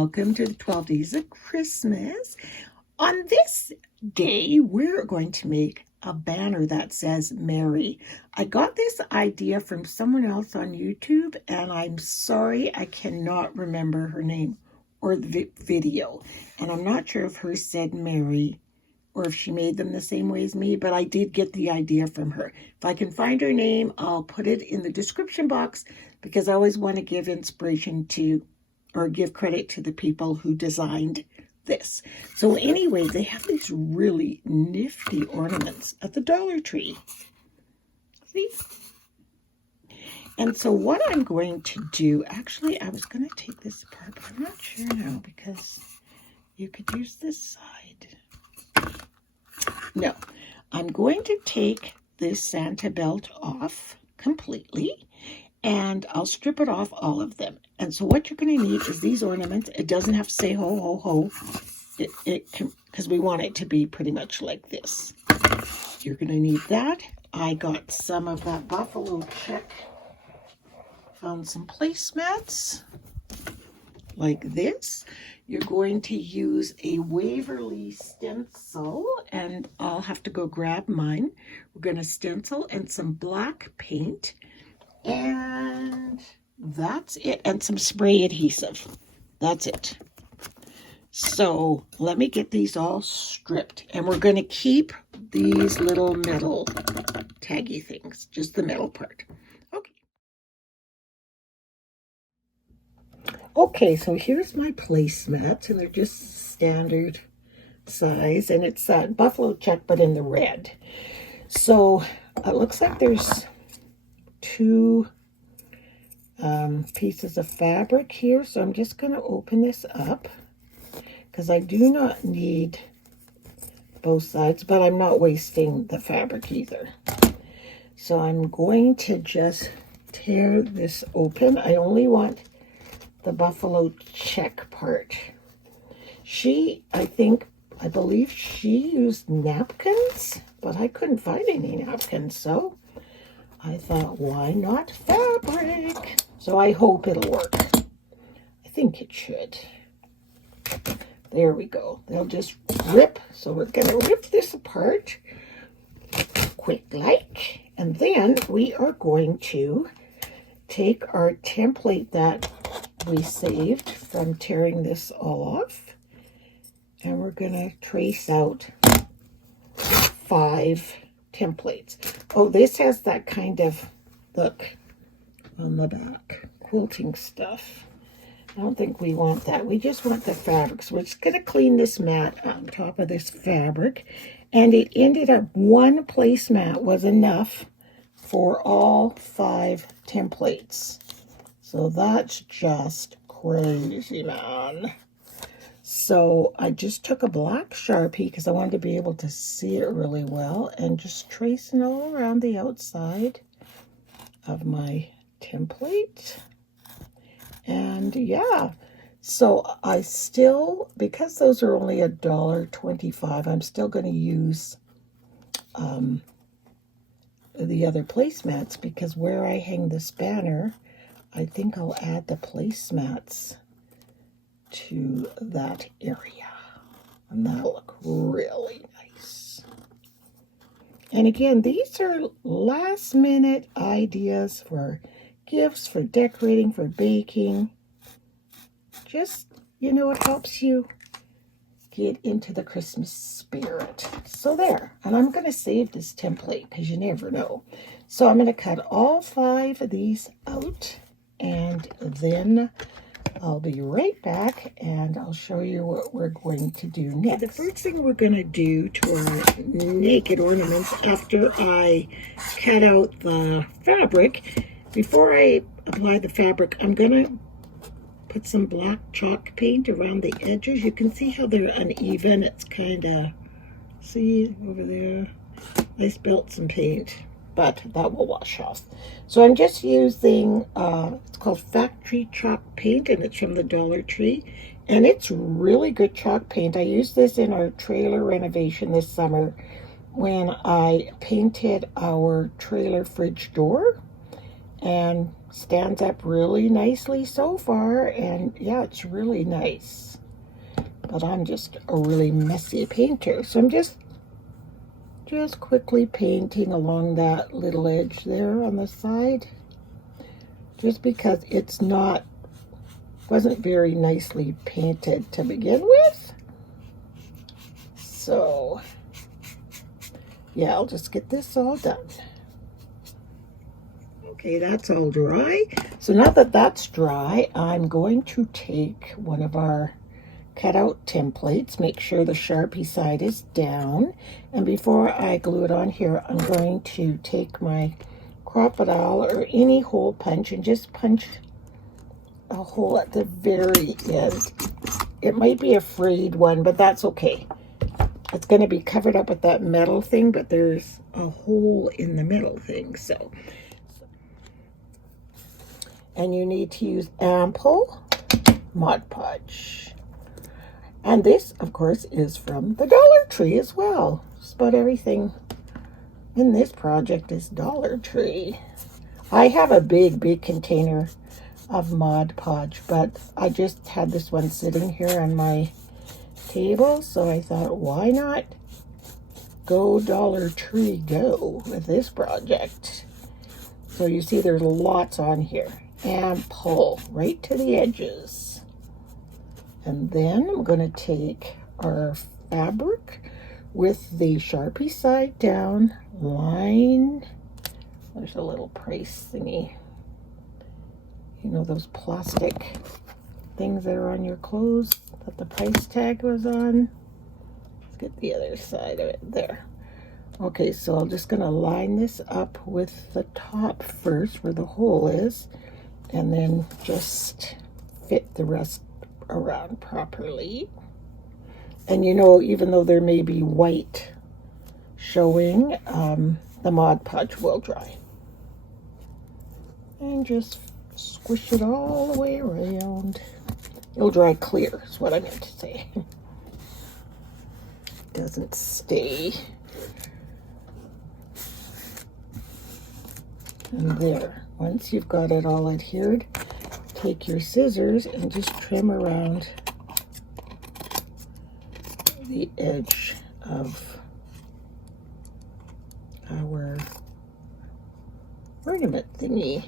welcome to the 12 Days of Christmas. On this day, we're going to make a banner that says Mary. I got this idea from someone else on YouTube, and I'm sorry I cannot remember her name or the video. And I'm not sure if hers said Mary or if she made them the same way as me, but I did get the idea from her. If I can find her name, I'll put it in the description box, because I always want to give inspiration to, or give credit to, the people who designed this. So anyway, they have these really nifty ornaments at the Dollar Tree. See? And so what I'm going to do, actually, I was going to take this apart, but I'm not sure now, because you could use this side. No, I'm going to take this Santa belt off completely, and I'll strip it off, all of them. And so what you're going to need is these ornaments. It doesn't have to say ho, ho, ho. It can, because we want it to be pretty much like this. You're going to need that. I got some of that buffalo check. Found some placemats like this. You're going to use a Waverly stencil, and I'll have to go grab mine. We're going to stencil and some black paint, and that's it, and some spray adhesive. That's it. So let me get these all stripped, and we're going to keep these little metal taggy things, just the metal part. Okay, so here's my placemats, and they're just standard size, and it's buffalo check, but in the red. So it looks like there's two pieces of fabric here, so I'm just going to open this up, because I do not need both sides, but I'm not wasting the fabric either. So I'm going to just tear this open. I only want the buffalo check part. I believe she used napkins, but I couldn't find any napkins, so I thought, why not fabric? So I hope it'll work. I think it should. There we go. They'll just rip. So we're going to rip this apart quick like, and then we are going to take our template that we saved from tearing this all off, and we're going to trace out 5 templates. Oh, this has that kind of look on the back, quilting stuff. I don't think we want that. We just want the fabric. So we're just going to clean this mat on top of this fabric, and it ended up one placemat was enough for all 5 templates. So that's just crazy, man. So I just took a black Sharpie, because I wanted to be able to see it really well, and just tracing all around the outside of my template. And yeah, so I still, because those are only $1.25, I'm still going to use the other placemats, because where I hang this banner, I think I'll add the placemats to that area, and that'll look really nice. And again, these are last minute ideas for gifts, for decorating, for baking. Just, it helps you get into the Christmas spirit. So there, and I'm going to save this template, because you never know. So I'm going to cut all 5 of these out, and then I'll be right back, and I'll show you what we're going to do next. The first thing we're going to do to our naked ornaments, after I cut out the fabric, before I apply the fabric, I'm going to put some black chalk paint around the edges. You can see how they're uneven. It's kind of, see over there? I spilt some paint, but that will wash off. So I'm just using, it's called Factory Chalk Paint, and it's from the Dollar Tree. And it's really good chalk paint. I used this in our trailer renovation this summer when I painted our trailer fridge door. And stands up really nicely so far, and yeah, it's really nice. But I'm just a really messy painter, so I'm just quickly painting along that little edge there on the side, just because it's wasn't very nicely painted to begin with. So yeah, I'll just get this all done. Okay, that's all dry. So now that that's dry, I'm going to take one of our cutout templates, make sure the Sharpie side is down, and before I glue it on here, I'm going to take my crocodile or any hole punch and just punch a hole at the very end. It might be a frayed one, but that's okay. It's going to be covered up with that metal thing, but there's a hole in the metal thing, so. And you need to use ample Mod Podge. And this, of course, is from the Dollar Tree as well. Just about everything in this project is Dollar Tree. I have a big container of Mod Podge, but I just had this one sitting here on my table, so I thought, why not go Dollar Tree go with this project? So you see there's lots on here, and pull right to the edges. And then I'm going to take our fabric with the Sharpie side down, line, there's a little price thingy, you know, those plastic things that are on your clothes that the price tag was on. Let's get the other side of it there. Okay, so I'm just going to line this up with the top first where the hole is, and then just fit the rest around properly. And you know, even though there may be white showing, the Mod Podge will dry. And just squish it all the way around. It'll dry clear is what I meant to say. Doesn't stay. And there, once you've got it all adhered, take your scissors and just trim around the edge of our ornament thingy.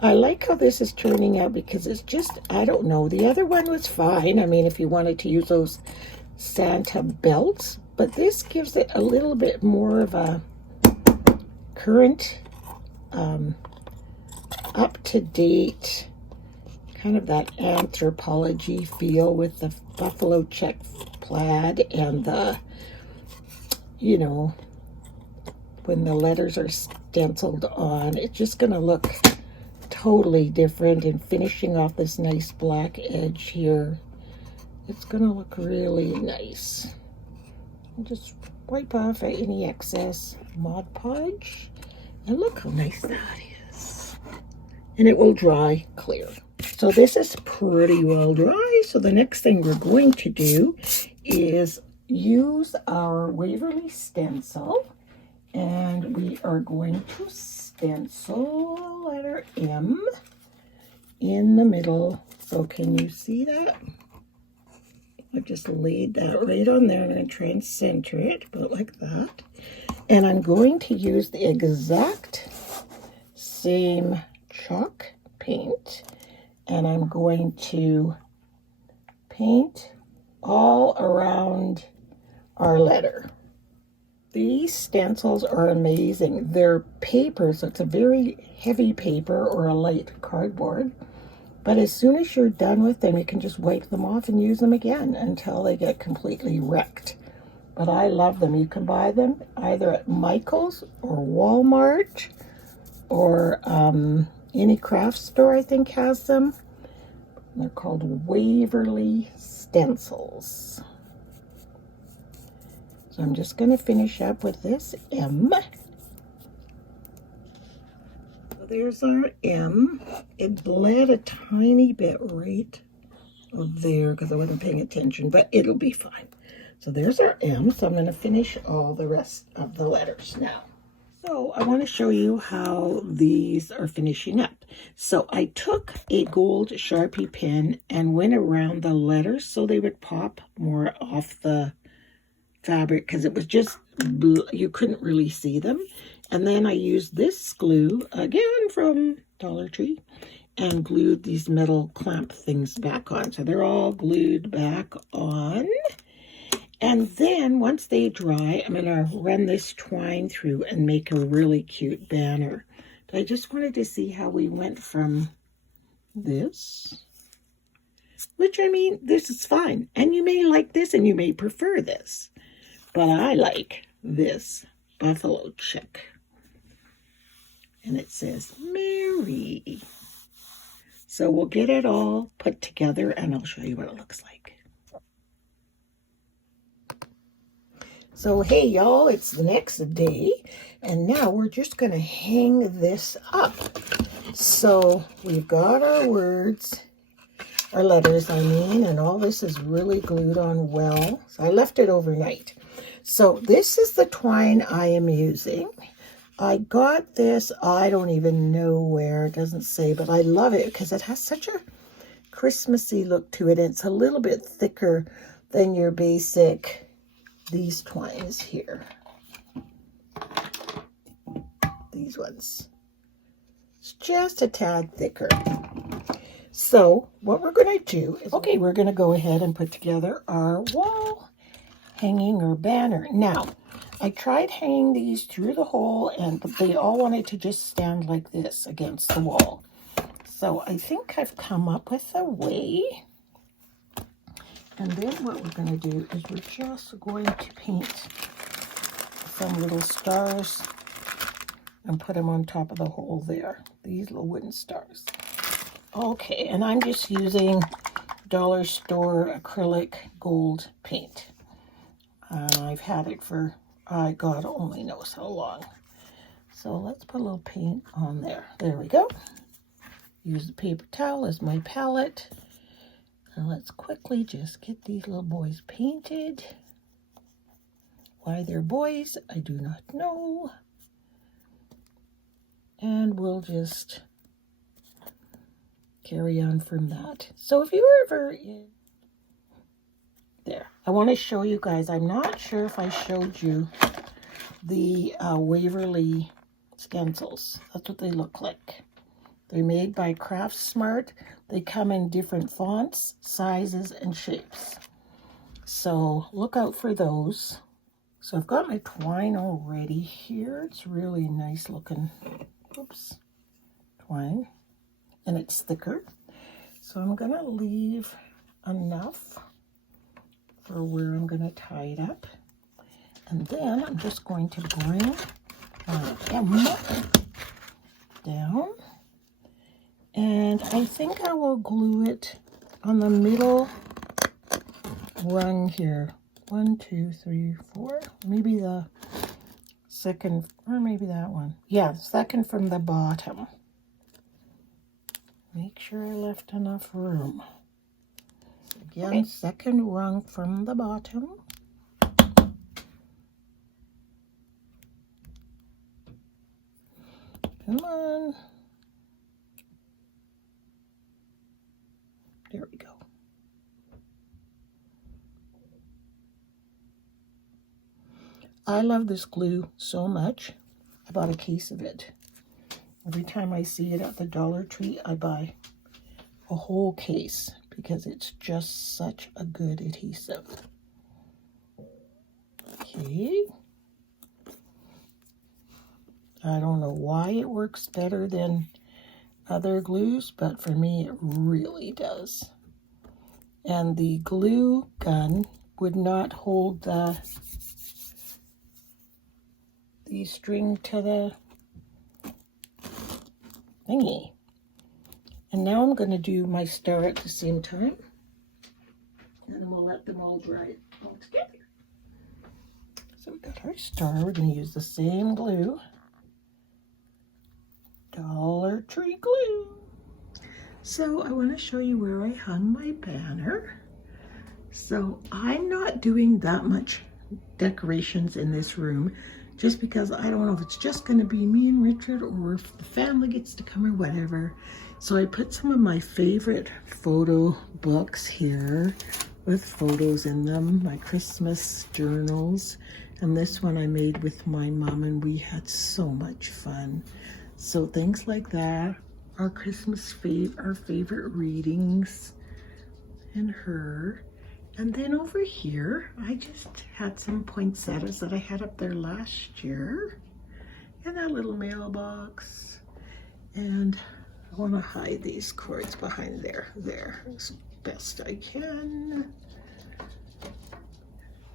I like how this is turning out because it's just, I don't know, the other one was fine. I mean, if you wanted to use those Santa belts, but this gives it a little bit more of a current, up-to-date, kind of that anthropology feel with the buffalo check plaid and the, you know, when the letters are stenciled on, it's just going to look totally different. And finishing off this nice black edge here, it's going to look really nice. I'll just wipe off any excess Mod Podge, and look how nice that is. And it will dry clear. So this is pretty well dry. So the next thing we're going to do is use our Waverly stencil, and we are going to stencil the letter M in the middle. So can you see that? I just laid that right on there. I'm going to try and center it about like that. And I'm going to use the exact same chalk paint, and I'm going to paint all around our letter. These stencils are amazing. They're paper, so it's a very heavy paper or a light cardboard. But as soon as you're done with them, you can just wipe them off and use them again until they get completely wrecked. But I love them. You can buy them either at Michael's or Walmart or any craft store, I think, has them. They're called Waverly stencils. So I'm just going to finish up with this M. So there's our M. It bled a tiny bit right there because I wasn't paying attention, but it'll be fine. So there's our M. So I'm going to finish all the rest of the letters now. So I want to show you how these are finishing up. So I took a gold Sharpie pen and went around the letters so they would pop more off the fabric because it was just, you couldn't really see them. And then I used this glue, again from Dollar Tree, and glued these metal clamp things back on. So they're all glued back on. And then once they dry, I'm going to run this twine through and make a really cute banner. But I just wanted to see how we went from this, which, I mean, this is fine. And you may like this and you may prefer this. But I like this buffalo chick. And it says Mary. So we'll get it all put together and I'll show you what it looks like. So hey y'all, it's the next day and now we're just going to hang this up. So we've got our words, our letters I mean, and all this is really glued on well. So I left it overnight. So this is the twine I am using. I got this, I don't even know where, it doesn't say, but I love it because it has such a Christmassy look to it. It's a little bit thicker than your basic, these twines here. These ones. It's just a tad thicker. So what we're going to do is, okay, we're going to go ahead and put together our wall hanging or banner. Now, I tried hanging these through the hole, but they all wanted to just stand like this against the wall. So I think I've come up with a way. And then what we're going to do is we're just going to paint some little stars and put them on top of the hole there. These little wooden stars. Okay, and I'm just using dollar store acrylic gold paint. I've had it for, God only knows how long. So let's put a little paint on there. There we go. Use the paper towel as my palette. And let's quickly just get these little boys painted. Why they're boys, I do not know. And we'll just carry on from that. So if you were ever in there, I want to show you guys, I'm not sure if I showed you the Waverly stencils. That's what they look like. They're made by Crafts Smart. They come in different fonts, sizes, and shapes. So look out for those. So I've got my twine already here. It's really nice looking, oops, twine. And it's thicker. So I'm going to leave enough for where I'm going to tie it up. And then I'm just going to bring my M down. And I think I will glue it on the middle rung here. 1, 2, 3, 4. Maybe the second, or maybe that one. Yeah, second from the bottom. Make sure I left enough room. Again, okay. Second rung from the bottom. Come on. There we go. I love this glue so much. I bought a case of it. Every time I see it at the Dollar Tree, I buy a whole case because it's just such a good adhesive. Okay. I don't know why it works better than other glues, but for me it really does. And the glue gun would not hold the string to the thingy. And now I'm going to do my star at the same time. And then we'll let them all dry all together. So we got our star. We're going to use the same glue. Dollar Tree glue. So I want to show you where I hung my banner. So I'm not doing that much decorations in this room just because I don't know if it's just going to be me and Richard or if the family gets to come or whatever. So I put some of my favorite photo books here with photos in them, my Christmas journals. And this one I made with my mom, and we had so much fun. So things like that, our our favorite readings, and her. And then over here, I just had some poinsettias that I had up there last year in that little mailbox. And I want to hide these cords behind there as best I can.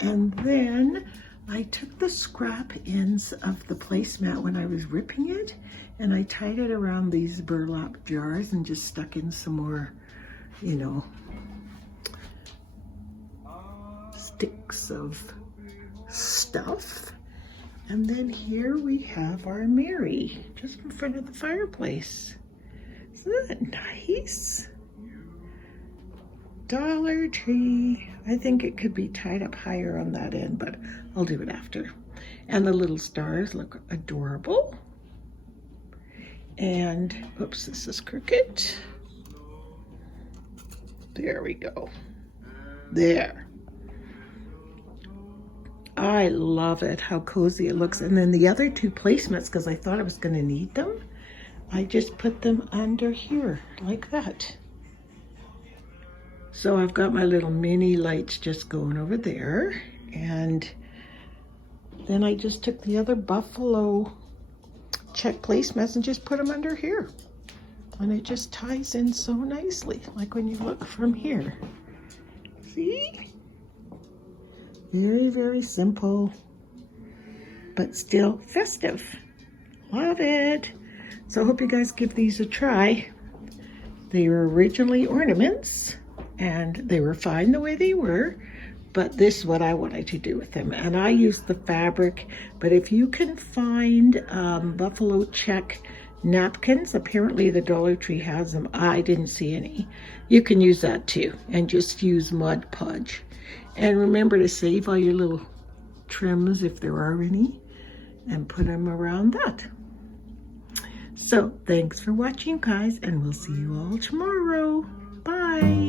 And then I took the scrap ends of the placemat when I was ripping it, and I tied it around these burlap jars and just stuck in some more, you know, sticks of stuff. And then here we have our Mary just in front of the fireplace. Isn't that nice? Dollar Tree. I think it could be tied up higher on that end, but I'll do it after. And the little stars look adorable. And, oops, this is crooked. There we go. There. I love it, how cozy it looks. And then the other two placemats, because I thought I was going to need them, I just put them under here, like that. So I've got my little mini lights just going over there. And then I just took the other buffalo check placemats and just put them under here. And it just ties in so nicely, like when you look from here. See? Very, very simple, but still festive. Love it. So I hope you guys give these a try. They were originally ornaments, and they were fine the way they were, but this is what I wanted to do with them. And I used the fabric, but if you can find buffalo check napkins, apparently the Dollar Tree has them. I didn't see any. You can use that too, and just use Mod Podge. And remember to save all your little trims, if there are any, and put them around that. So thanks for watching, guys, and we'll see you all tomorrow. Bye.